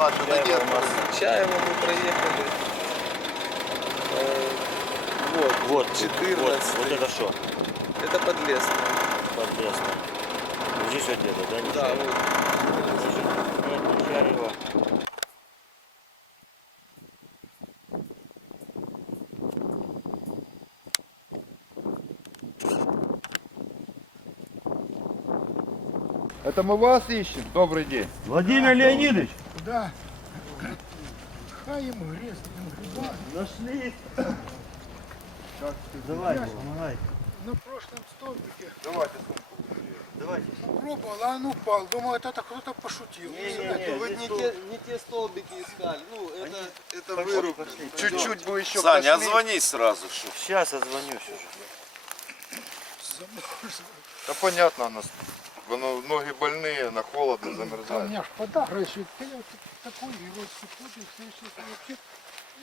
Ладно, Чаево надеюсь. у нас. Чаево мы проехали. Э, Вот, Вот, 14. вот, вот это что? Это подлесно. Подлесно. Здесь вот где-то, да? не Да, Чаево? вот. Нет, Чаево. Это мы вас ищем. Добрый день. Владимир Леонидович! Да. Хай ему грест, ему. Нашли! Давайте, помогай. На прошлом столбике Давайте. Давайте. пробовал, а он упал. Думал, это кто-то пошутил. Вы здесь не тут- те, не те столбики искали. Ну, это, это Пошли, выруб. Чуть-чуть бы еще Саня, пошли. отзвони сразу, что. Сейчас отзвонюсь уже. Да понятно, у нас воно, ноги больные, на холодно У замерзают. меня ж подагра еще. Я вот такой, и вот ходил, следующий вообще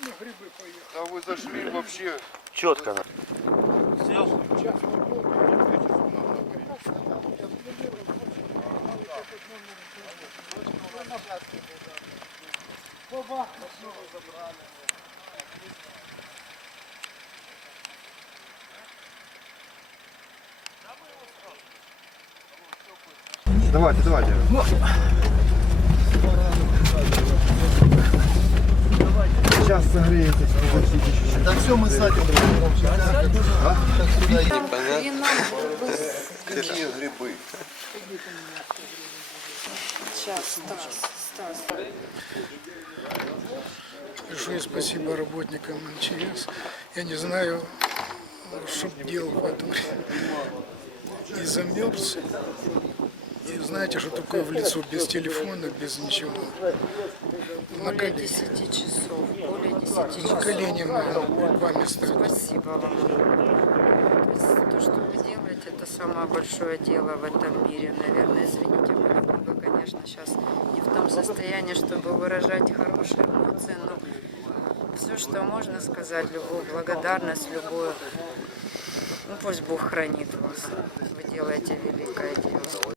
на грибы поехал. Да вы зашли вообще. Четко. надо. Сейчас попробую. Баба, Давайте, давайте. Сейчас согреетесь. Да все, мы. Непонятно. Какие грибы? Сейчас, Стас, Стас. большое спасибо работникам МЧС. Я не знаю, что делал в этом. И замерз. И знаете, что такое в лицо без телефона, без ничего. На Более колени. 10 часов, более 10 На часов. колени перед вами стать. Спасибо вам. То, есть то, что вы делаете, это самое большое дело в этом мире. Наверное, извините моего Бога, конечно, сейчас не в том состоянии, чтобы выражать хорошие эмоции, но все, что можно сказать, любую благодарность, любую, ну пусть Бог хранит вас. Вы делаете великое дело.